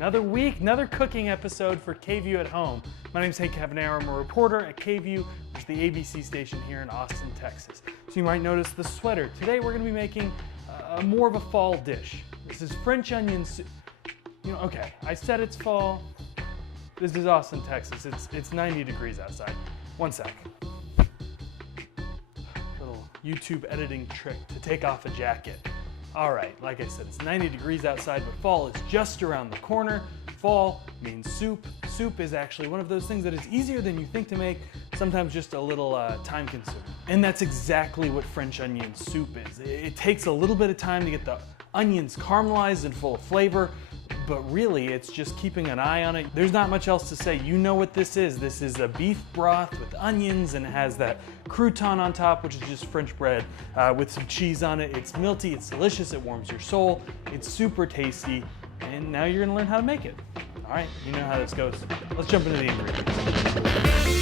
Another week, another cooking episode for KVUE at Home. My name is Cavagnaro. I'm a reporter at KVUE, which is the ABC station here in Austin, Texas. So you might notice the sweater. Today we're going to be making more of a fall dish. This is French onion soup. You know, okay, I said it's fall. This is Austin, Texas. It's 90 degrees outside. One sec. Little YouTube editing trick to take off a jacket. All right, like I said, it's 90 degrees outside, but fall is just around the corner. Fall means soup. Soup is actually one of those things that is easier than you think to make, sometimes just a little time consuming. And that's exactly what French onion soup is. It takes a little bit of time to get the onions caramelized and full of flavor, but really it's just keeping an eye on it. There's not much else to say. You know what this is. This is a beef broth with onions, and it has that crouton on top, which is just French bread with some cheese on it. It's milty, it's delicious, it warms your soul, it's super tasty, and now you're gonna learn how to make it. All right, you know how this goes. Let's jump into the ingredients.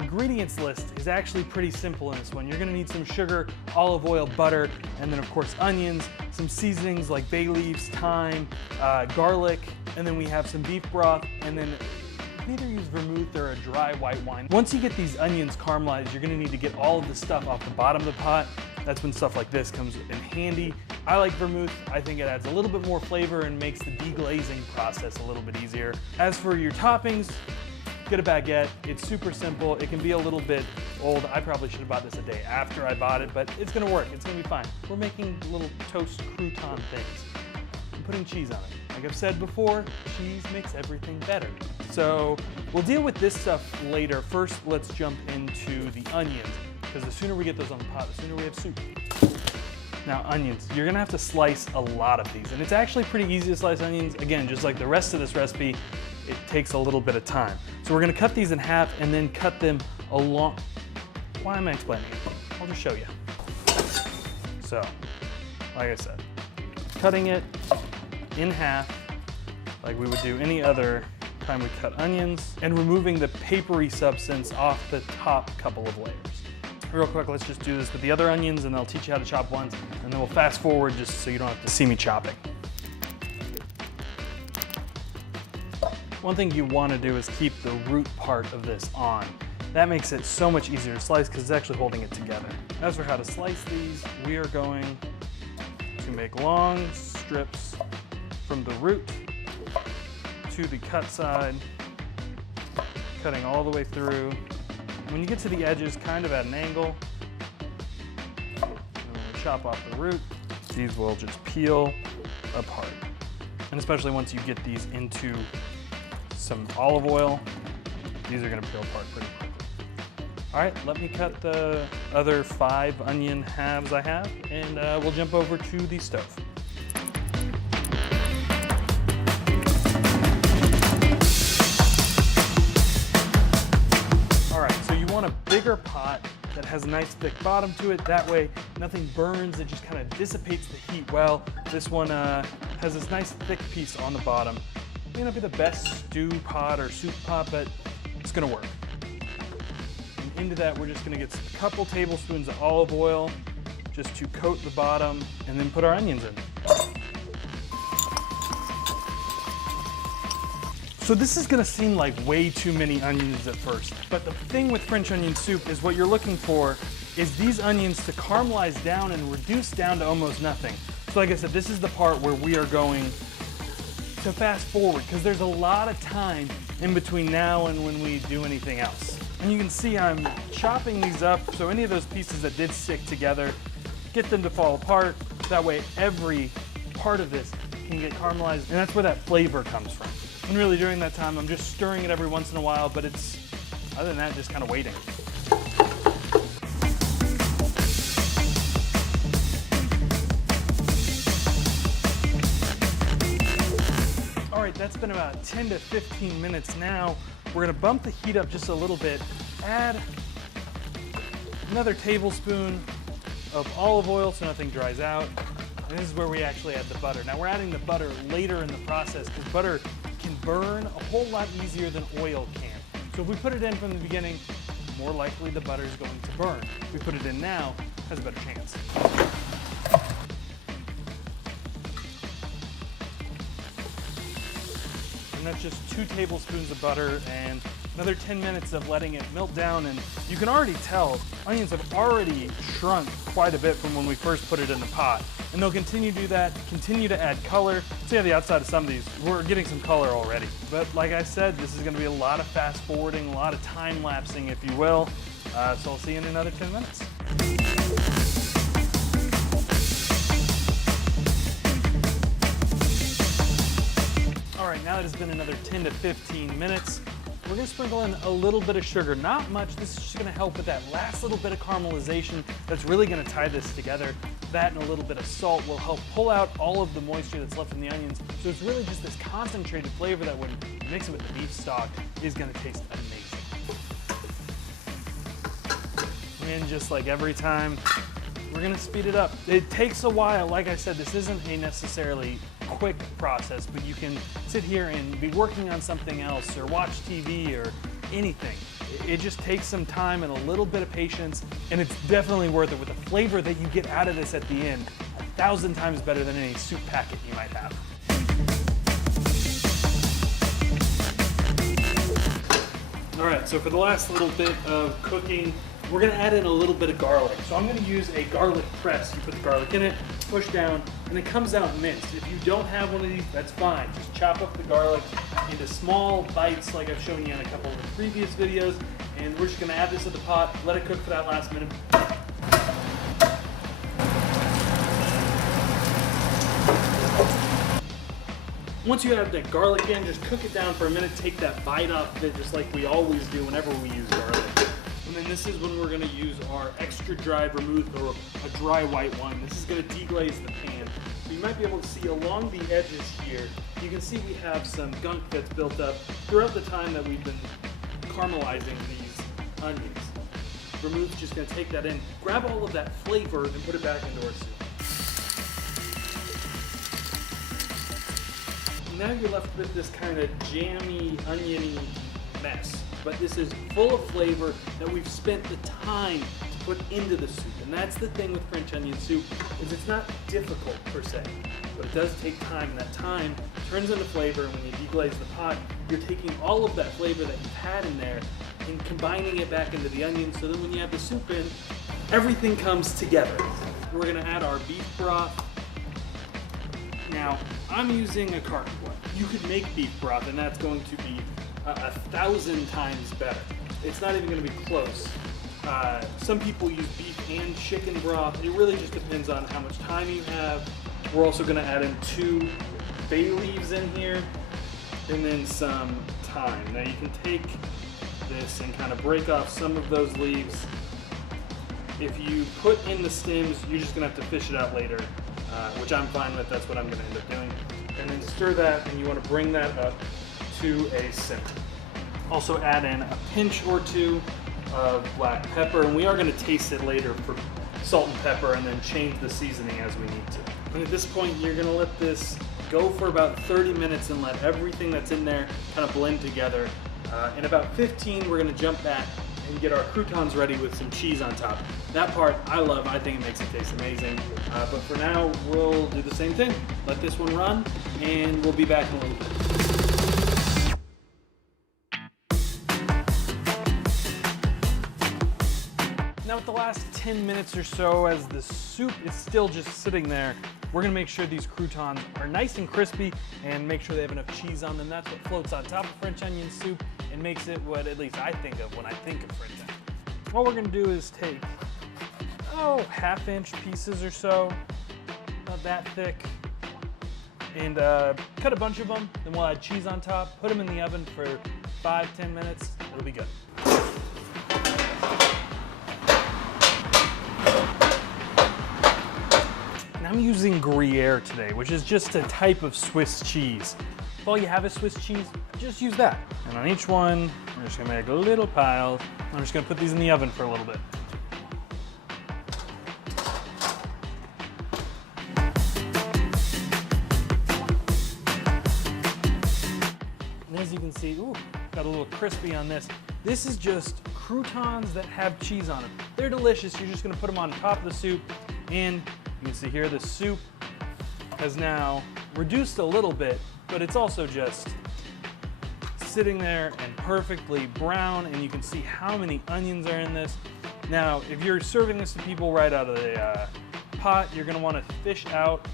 Ingredients list is actually pretty simple in this one. You're gonna need some sugar, olive oil, butter, and then of course onions, some seasonings like bay leaves, thyme, garlic, and then we have some beef broth, and then you can either use vermouth or a dry white wine. Once you get these onions caramelized, you're gonna need to get all of the stuff off the bottom of the pot. That's when stuff like this comes in handy. I like vermouth. I think it adds a little bit more flavor and makes the deglazing process a little bit easier. As for your toppings, get a baguette. It's super simple. It can be a little bit old. I probably should have bought this a day after I bought it, but it's gonna work. It's gonna be fine. We're making little toast crouton things. I'm putting cheese on it. Like I've said before, cheese makes everything better. So we'll deal with this stuff later. First, let's jump into the onions, because the sooner we get those on the pot, the sooner we have soup. Now, onions, you're gonna have to slice a lot of these, and it's actually pretty easy to slice onions. Again, just like the rest of this recipe, it takes a little bit of time. So we're gonna cut these in half and then cut them along. Why am I explaining it? I'll just show you. So, like I said, cutting it in half like we would do any other time we cut onions, and removing the papery substance off the top couple of layers. Real quick, let's just do this with the other onions, and I'll teach you how to chop ones, and then we'll fast forward just so you don't have to see me chopping. One thing you want to do is keep the root part of this on. That makes it so much easier to slice because it's actually holding it together. As for how to slice these, we are going to make long strips from the root to the cut side, cutting all the way through. When you get to the edges, kind of at an angle, and we'll chop off the root. These will just peel apart. And especially once you get these into some olive oil, these are gonna peel apart pretty quickly. All right, let me cut the other 5 onion halves I have, and we'll jump over to the stove. All right, so you want a bigger pot that has a nice thick bottom to it. That way nothing burns, it just kind of dissipates the heat well. This one has this nice thick piece on the bottom. It may not be the best stew pot or soup pot, but it's gonna work. And into that, we're just gonna get a couple tablespoons of olive oil just to coat the bottom, and then put our onions in. So this is gonna seem like way too many onions at first, but the thing with French onion soup is what you're looking for is these onions to caramelize down and reduce down to almost nothing. So like I said, this is the part where we are going to fast forward, because there's a lot of time in between now and when we do anything else. And you can see I'm chopping these up, so any of those pieces that did stick together, get them to fall apart. That way every part of this can get caramelized, and that's where that flavor comes from. And really during that time, I'm just stirring it every once in a while, but it's, other than that, just kind of waiting. That's been about 10 to 15 minutes now. We're gonna bump the heat up just a little bit, add another tablespoon of olive oil so nothing dries out. And this is where we actually add the butter. Now we're adding the butter later in the process because butter can burn a whole lot easier than oil can. So if we put it in from the beginning, more likely the butter is going to burn. If we put it in now, it has a better chance. and that's just 2 tablespoons of butter and another 10 minutes of letting it melt down. And you can already tell onions have already shrunk quite a bit from when we first put it in the pot. And they'll continue to do that, continue to add color. See how the outside of some of these, we're getting some color already. But like I said, this is gonna be a lot of fast forwarding, a lot of time lapsing, if you will. So I'll see you in another 10 minutes. All right, now that it's been another 10 to 15 minutes, we're gonna sprinkle in a little bit of sugar. Not much, this is just gonna help with that last little bit of caramelization that's really gonna tie this together. That and a little bit of salt will help pull out all of the moisture that's left in the onions. So it's really just this concentrated flavor that when you mix it with the beef stock is gonna taste amazing. And just like every time, we're gonna speed it up. It takes a while. Like I said, this isn't a necessarily quick process, but you can sit here and be working on something else or watch TV or anything. It just takes some time and a little bit of patience, and it's definitely worth it with the flavor that you get out of this at the end. 1,000 times better than any soup packet you might have. All right, so for the last little bit of cooking, we're gonna add in a little bit of garlic. So I'm gonna use a garlic press. You put the garlic in it, push down, and it comes out minced. If you don't have one of these, that's fine. Just chop up the garlic into small bites like I've shown you in a couple of the previous videos. And we're just gonna add this to the pot, let it cook for that last minute. Once you add that garlic in, just cook it down for a minute, take that bite off of it just like we always do whenever we use garlic. And then this is when we're gonna use our extra dry vermouth or a dry white wine. This is gonna deglaze the pan. So you might be able to see along the edges here, you can see we have some gunk that's built up throughout the time that we've been caramelizing these onions. Vermouth's just gonna take that in, grab all of that flavor and put it back into our soup. Now you're left with this kind of jammy, oniony mess. But this is full of flavor that we've spent the time to put into the soup. And that's the thing with French onion soup, is it's not difficult per se, but it does take time. And that time turns into flavor, and when you deglaze the pot, you're taking all of that flavor that you've had in there and combining it back into the onion, so that when you have the soup in, everything comes together. We're gonna add our beef broth. Now, I'm using a carton one. You could make beef broth, and that's going to be 1,000 times better. It's not even going to be close. Some people use beef and chicken broth. It really just depends on how much time you have. We're also going to add in 2 bay leaves in here, and then some thyme. Now you can take this and kind of break off some of those leaves. If you put in the stems, you're just going to have to fish it out later, which I'm fine with. That's what I'm going to end up doing. And then stir that, and you want to bring that up to a simmer. Also add in a pinch or 2 of black pepper, and we are going to taste it later for salt and pepper, and then change the seasoning as we need to. And at this point, you're going to let this go for about 30 minutes and let everything that's in there kind of blend together. In about 15, we're going to jump back and get our croutons ready with some cheese on top. That part I love. I think it makes it taste amazing. But for now, we'll do the same thing. Let this one run, and we'll be back in a little bit. Now with the last 10 minutes or so, as the soup is still just sitting there, we're gonna make sure these croutons are nice and crispy and make sure they have enough cheese on them. That's what floats on top of French onion soup and makes it what at least I think of when I think of French onion. What we're gonna do is take, 1/2-inch pieces or so, not that thick, and cut a bunch of them. Then we'll add cheese on top, put them in the oven for 5-10 minutes. It'll be good. I'm using Gruyere today, which is just a type of Swiss cheese. If all you have is Swiss cheese, just use that. And on each one, we're just gonna make a little pile. I'm just gonna put these in the oven for a little bit. And as you can see, got a little crispy on this. This is just croutons that have cheese on them. They're delicious. You're just gonna put them on top of the soup, and you can see here the soup has now reduced a little bit, but it's also just sitting there and perfectly brown, and you can see how many onions are in this. Now, if you're serving this to people right out of the pot, you're gonna wanna fish out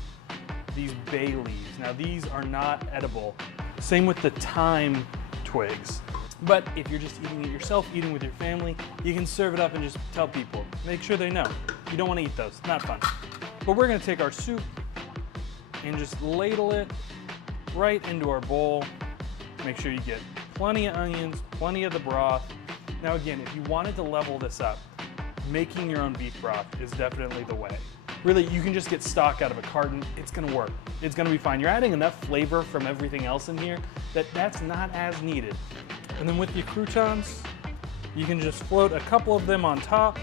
these bay leaves. Now, these are not edible. Same with the thyme twigs. But if you're just eating it yourself, eating with your family, you can serve it up and just tell people. Make sure they know. You don't wanna eat those, not fun. But we're gonna take our soup and just ladle it right into our bowl. Make sure you get plenty of onions, plenty of the broth. Now again, if you wanted to level this up, making your own beef broth is definitely the way. Really, you can just get stock out of a carton. It's gonna work. It's gonna be fine. You're adding enough flavor from everything else in here that that's not as needed. And then with your croutons, you can just float a couple of them on top,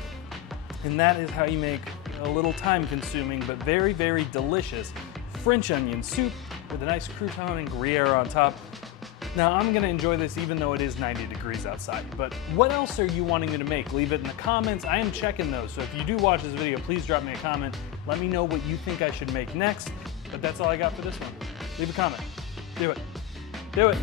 and that is how you make a little time-consuming but very, very delicious French onion soup with a nice crouton and Gruyere on top. Now, I'm gonna enjoy this even though it is 90 degrees outside, but what else are you wanting me to make? Leave it in the comments. I am checking those, so if you do watch this video, please drop me a comment. Let me know what you think I should make next, but that's all I got for this one. Leave a comment. Do it. Do it.